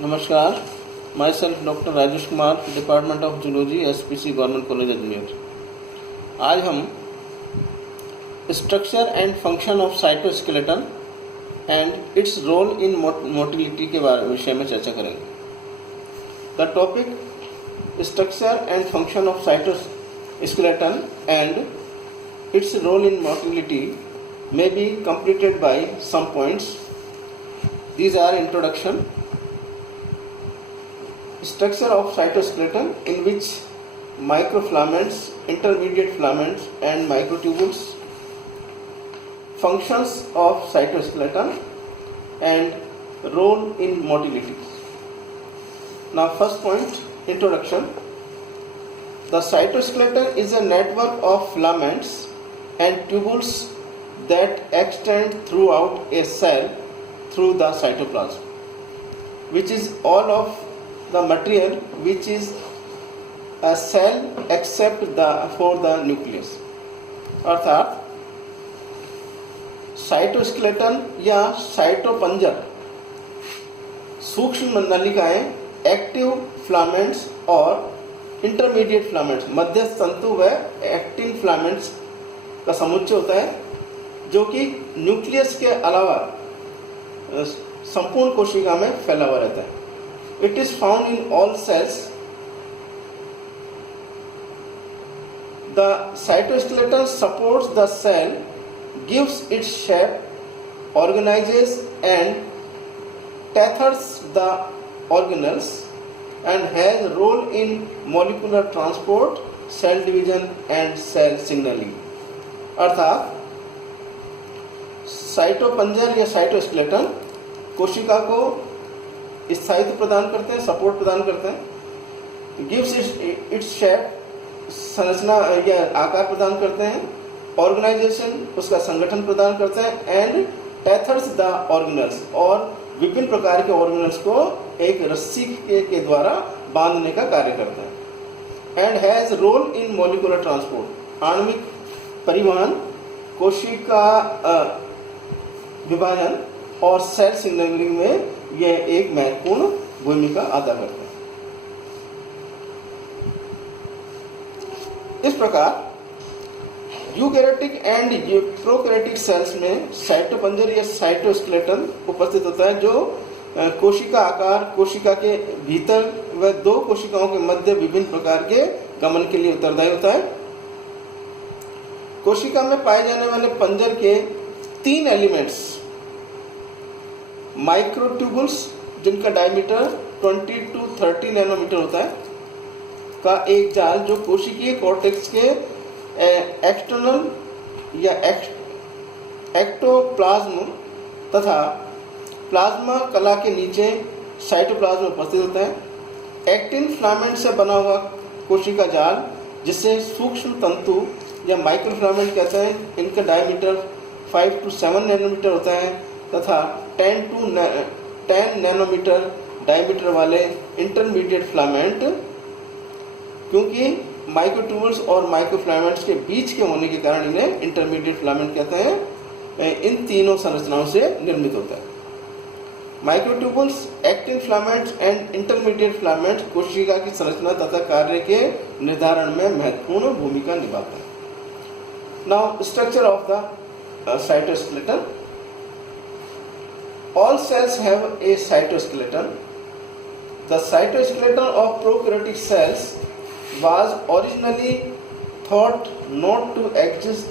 नमस्कार, myself doctor Rajesh Kumar, department of zoology, SPC government college Ajmer. आज हम structure and function of cytoskeleton and its role in motility के विषय में चर्चा करेंगे। The topic structure and function of cytoskeleton and its role in motility may be completed by some points. These are introduction, structure of cytoskeleton, in which microfilaments, intermediate filaments and microtubules, functions of cytoskeleton and role in motility. Now first point, introduction. The cytoskeleton is a network of filaments and tubules that extend throughout a cell through the cytoplasm, which is all of the material which is a cell except for the nucleus. अर्थात cytoskeleton या साइटोपंजर सूक्ष्म नलिकाएं, active filaments और intermediate filaments, मध्यस्थ तंतु व actin filaments का समुच्चय होता है, जो कि न्यूक्लियस के अलावा संपूर्ण कोशिका में फैला हुआ रहता है। It is found in all cells. The cytoskeleton supports the cell, gives its shape, organises and tethers the organelles and has role in molecular transport, cell division and cell signaling। अर्थात साइटोपंजर या साइटोस्केलेटन कोशिका को स्थायित्व प्रदान करते हैं, support प्रदान करते हैं, गिव्स इट्स शेप, संरचना या आकार प्रदान करते हैं, ऑर्गेनाइजेशन, उसका संगठन प्रदान करते हैं, एंड टेथर्स द ऑर्गेनल्स, और विभिन्न प्रकार के ऑर्गेनल्स को एक रस्सी के द्वारा बांधने का कार्य करते हैं। And has role in molecular transport, आणविक परिवहन, कोशिका विभाजन और सेल सिग्नलिंग में यह एक महत्वपूर्ण भूमिका अदा करते हैं। इस प्रकार यूकैरियोटिक एंड प्रोकैरियोटिक सेल्स में साइटोपंजर या साइटोस्केलेटन उपस्थित होता है, जो कोशिका आकार, कोशिका के भीतर व दो कोशिकाओं के मध्य विभिन्न प्रकार के गमन के लिए उत्तरदायी होता है। कोशिका में पाए जाने वाले पंजर के 3 एलिमेंट्स, माइक्रोट्यूबुल्स जिनका डायमीटर 20 to 30 नैनोमीटर होता है, का एक जाल जो कोशिकीय कॉर्टेक्स के एक्सटर्नल या एक्टोप्लाज्म तथा प्लाज्मा कला के नीचे साइटोप्लाज्म में उपस्थित होता है। एक्टिन फिलामेंट से बना हुआ कोशिका जाल, जिसे सूक्ष्म तंतु या माइक्रोफिलामेंट कहते हैं, इनका डायमीटर 5 to 7 नैनोमीटर होता है, तथा 10 to 10 नैनोमीटर डायमीटर वाले इंटरमीडिएट फिलामेंट, क्योंकि माइक्रोट्यूबुल्स और माइक्रोफिलामेंट्स के बीच के होने के कारण इन्हें इंटरमीडिएट फिलामेंट कहते हैं, इन तीनों संरचनाओं से निर्मित होता है। Microtubules, actin filaments and intermediate filaments कोशिका की संरचना तथा कार्य के निर्धारण में महत्वपूर्ण भूमिका निभाते हैं। Now structure of the cytoskeleton. All cells have a cytoskeleton. The cytoskeleton of prokaryotic cells was originally thought not to exist.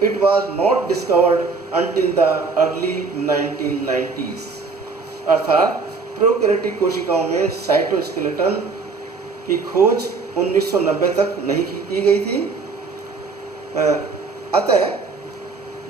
It was not discovered until the early 1990s. अर्थात प्रोकैरियोटिक कोशिकाओं में साइटोस्केलेटन की खोज 1990 तक नहीं की गई थी। अतः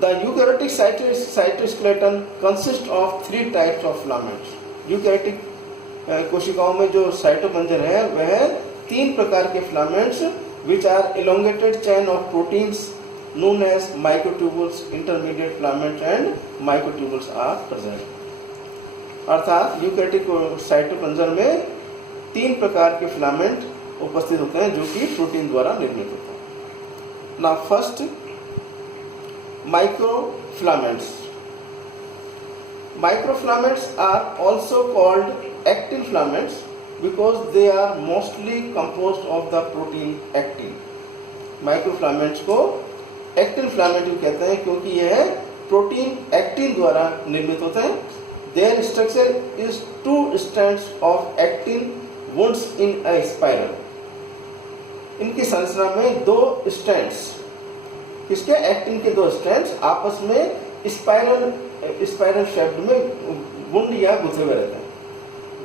The eukaryotic cytoskeleton consists of 3 types of filaments. Eukaryotic कोशिकाओं में जो साइटोपंजर है वह 3 प्रकार के filaments, which are elongated chain of proteins known as microtubules, intermediate filaments and microtubules are present. अर्थात यूकैरियोटिक साइटोपंजर में 3 प्रकार के फिलामेंट उपस्थित होते हैं, जो कि प्रोटीन द्वारा निर्मित होते हैं। Now first, microfilaments. Microfilaments are also called actin filaments because they are mostly composed of the protein actin. Microfilaments को एक्टिन फिलामेंट भी कहते हैं क्योंकि यह प्रोटीन एक्टिन द्वारा निर्मित होते हैं. There structure is 2 strands of actin wounds in a spiral. इनकी संरचना में 2 strands, इसके एक्टिन के 2 strands आपस में स्पाइरल शेप्ड में वुंड या गुथे हुए रहते हैं.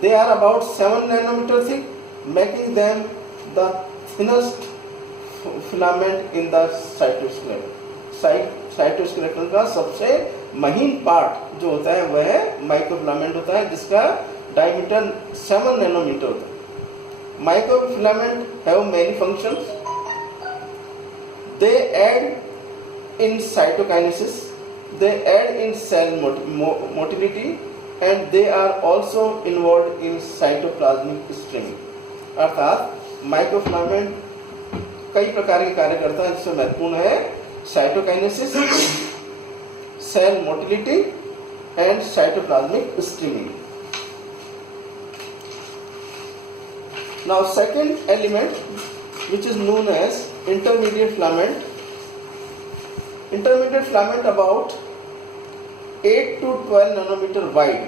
They are about 7 nanometer thick, making them the thinnest filament in the cytoskeleton. Cytoskeleton का सबसे महीन पार्ट जो होता है वह माइक्रोफिलामेंट होता है, जिसका डायमीटर 7 nanometer होता है. Microfilament have many functions. They aid in cytokinesis, they aid in cell motility and they are also involved in cytoplasmic streaming. अर्थात माइक्रोफिलामेंट कई प्रकार के कार्य करता है जिसमें महत्वपूर्ण है cytokinesis, cell motility and cytoplasmic streaming. Now second element which is known as intermediate filament. Intermediate filament about 8 to 12 nanometer wide.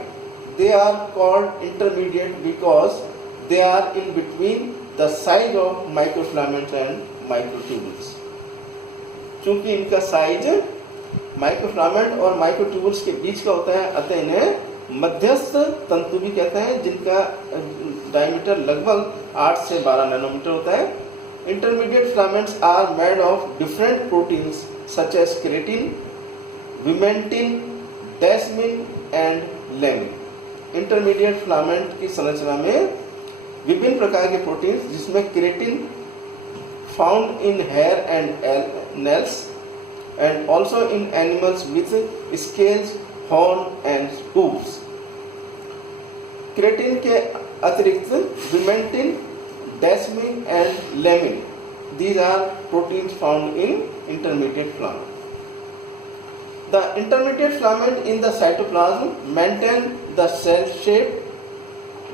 They are called intermediate because they are in between the size of microfilaments and microtubules. चूंकि इनका size microfilament और microtubules के बीच का होता है, अतः इन्हें मध्यस्थ तंतु भी कहते हैं, जिनका डायमीटर लगभग 8 से 12 नैनोमीटर होता है. Intermediate filaments are made of different proteins such as keratin, vimentin, desmin and lamin. Intermediate filament की संरचना में विभिन्न प्रकार के प्रोटीन्स जिसमें keratin found in hair and nails and also in animals with scales, horn and hooves. Keratin के अतिरिक्त विमेंटिन, desmin and lamin, these are proteins found in intermediate filament. The intermediate filament in the cytoplasm maintain the cell shape,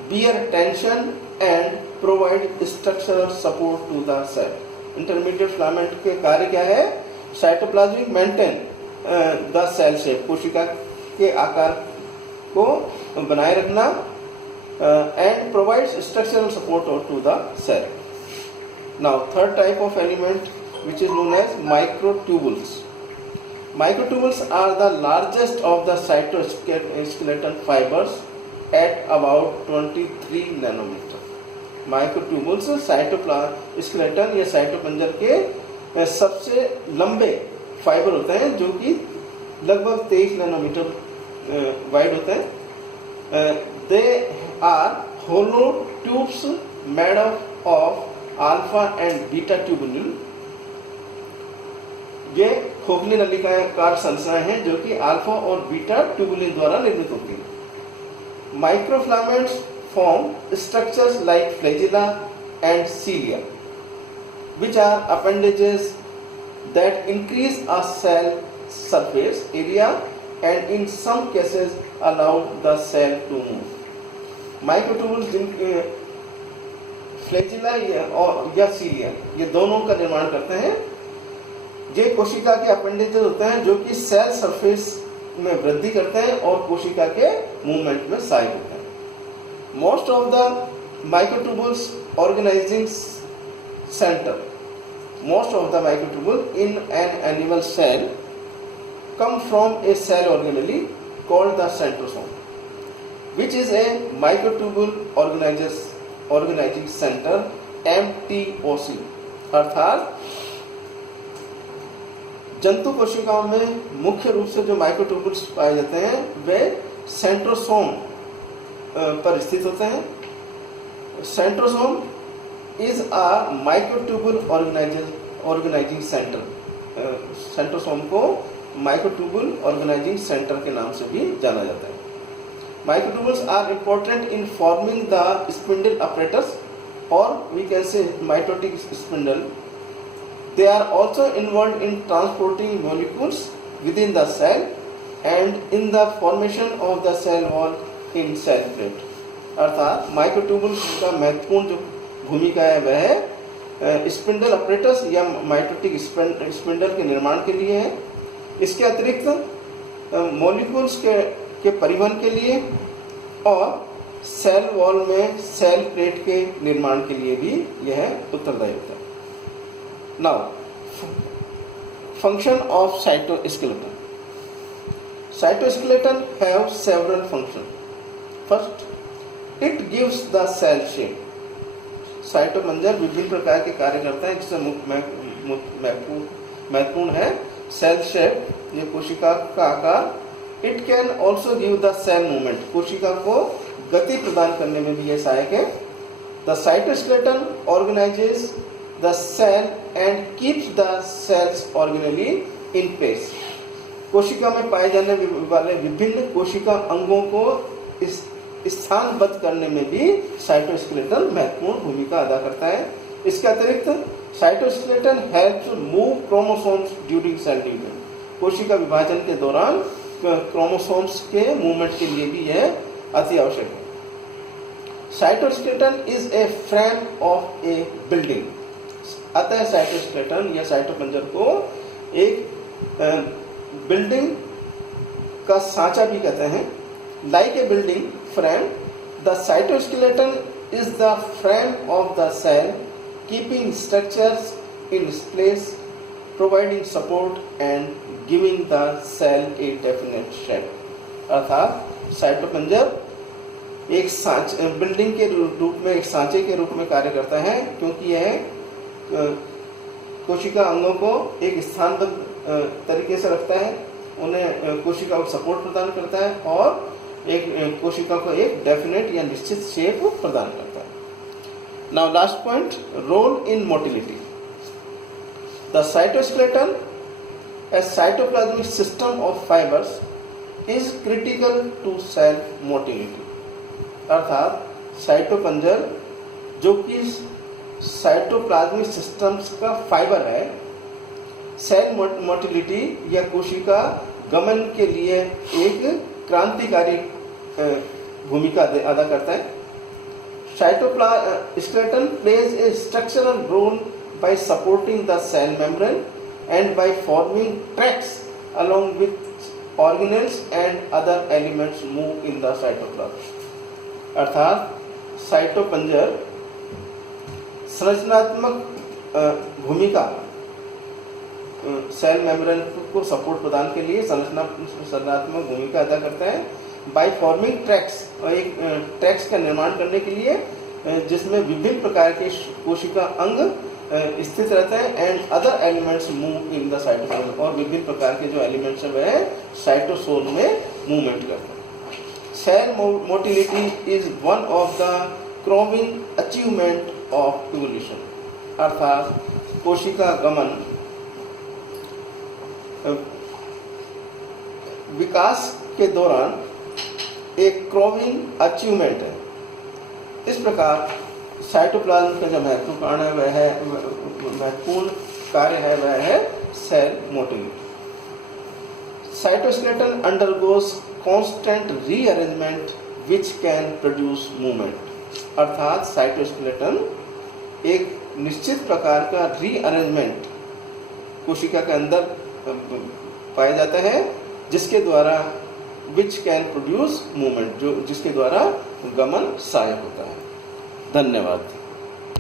bear tension and provide structural support to the cell. Intermediate filament के कार्य क्या है? Cytoplasmic maintain the cell shape, कोशिका के आकार को बनाए रखना, and provides structural support to the cell. Now third type of element which is known as microtubules. Microtubules are the largest of the cytoskeleton fibers at about 23 nanometer. Microtubules cytoskeleton या साइटोपंजर के सबसे लंबे फाइबर होते हैं जो कि लगभग 23 nanometre wide होते हैं. They are hollow tubes made of alpha and beta tubule. ये खोखली नलिकाकार संरचनाएं हैं जो कि अल्फा और बीटा ट्यूबुलिन द्वारा निर्मित होती हैं. Microfilaments form structures like flagella and cilia which are appendages that increase a cell surface area and in some cases allow the cell to move. Microtubules जिनके फ्लैजिला या सीलिया ये दोनों का निर्माण करते हैं. ये कोशिका के अपेंडेजेस होते हैं जो कि सेल सरफेस में वृद्धि करते हैं और कोशिका के मूवमेंट में सहायक होते हैं. Most of the microtubules organising centre, most of the microtubule in an animal cell come from a cell organelle called the centrosome, which is a microtubule organizing center, MTOC. अर्थात जंतु कोशिकाओं में मुख्य रूप से जो माइक्रोट्यूबुल्स पाए जाते हैं वे सेंट्रोसोम पर स्थित होते हैं. Centrosome is a microtubule organizing center. Centrosome को माइक्रोट्यूबुल ऑर्गेनाइजिंग सेंटर के नाम से भी जाना जाता है. Microtubules are important in forming the spindle apparatus or we can say mitotic spindle. They are also involved in transporting molecules within the cell and in the formation of the cell wall in cell plate. अर्थात microtubule का महत्वपूर्ण जो भूमिका है वह है spindle apparatus या mitotic spindle के निर्माण के लिए है। इसके अतिरिक्त मॉलिक्यूल्स के परिवहन के लिए और सेल वॉल में सेल प्लेट के निर्माण के लिए भी यह उत्तरदायी होता है। Now function of cytoskeleton. Cytoskeleton have several function. First, it gives the cell shape. साइटोपंजर विभिन्न प्रकार के कार्य करते हैं जिसमें महत्वपूर्ण है सेल शेप, ये कोशिका का आकार। It can also give the cell movement, कोशिका को गति प्रदान करने में भी यह सहायक है। The cytoskeleton organises the cell and keeps the cells organelle in place. कोशिका में पाए जाने वाले विभिन्न कोशिका अंगों को इस स्थानबद्ध करने में भी साइटोस्केलेटन महत्वपूर्ण भूमिका अदा करता है। इसके अतिरिक्त cytoskeleton helps move chromosomes during cell division. कोशिका विभाजन के दौरान क्रोमोसोम्स के मूवमेंट के लिए भी यह अति आवश्यक है। Cytoskeleton is a frame of A building. अतः साइटोस्केलेटन या साइटोपंजर को एक बिल्डिंग का सांचा भी कहते हैं। Like a building frame, the cytoskeleton is the frame of the cell, keeping structures in its place, providing support and giving the cell a definite shape. अर्थात साइटोपंजर एक बिल्डिंग के रूप में, एक सांचे के रूप में कार्य करता है, क्योंकि यह कोशिका अंगों को एक स्थानबद्ध तरीके से रखता है, उन्हें कोशिका को सपोर्ट प्रदान करता है और एक कोशिका को एक डेफिनेट या निश्चित शेप प्रदान करता है। Now last point, role in motility. The cytoskeleton a cytoplasmic system of fibres is critical to cell motility. अर्थात साइटोपंजर जो कि साइटोप्लाज्मिक सिस्टम्स का फाइबर है, सेल मोटिलिटी या कोशिका गमन के लिए एक क्रांतिकारी भूमिका अदा करता है। Cytoskeleton plays a structural role by supporting the cell membrane and by forming tracks along with organelles and other elements move in the cytoplasm. अर्थात साइटोपंजर संरचनात्मक भूमिका सेल मेम्ब्रेन को सपोर्ट प्रदान के लिए संरचनात्मक भूमिका अदा करता है। बाय फॉर्मिंग ट्रैक्स, और एक ट्रैक्स का निर्माण करने के लिए जिसमें विभिन्न प्रकार के कोशिका अंग स्थित रहते हैं and other elements move in the cytosol, और विभिन्न प्रकार के जो एलिमेंट्स हैं वह साइटोसोल में मूवमेंट करते हैं। Cell motility is one of the crowning achievement of evolution. अर्थात कोशिका गमन विकास के दौरान एक क्राउनिंग अचीवमेंट है। इस प्रकार साइटोप्लाज्म का जो महत्वपूर्ण कार्य है वह है cell motility. Cytoskeleton undergoes constant rearrangement which can produce movement. अर्थात साइटोस्केलेटन एक निश्चित प्रकार का रीअरेंजमेंट कोशिका के अंदर पाया जाता है, जिसके द्वारा विच कैन प्रोड्यूस मूवमेंट, जिसके द्वारा गमन सहायक होता है। धन्यवाद।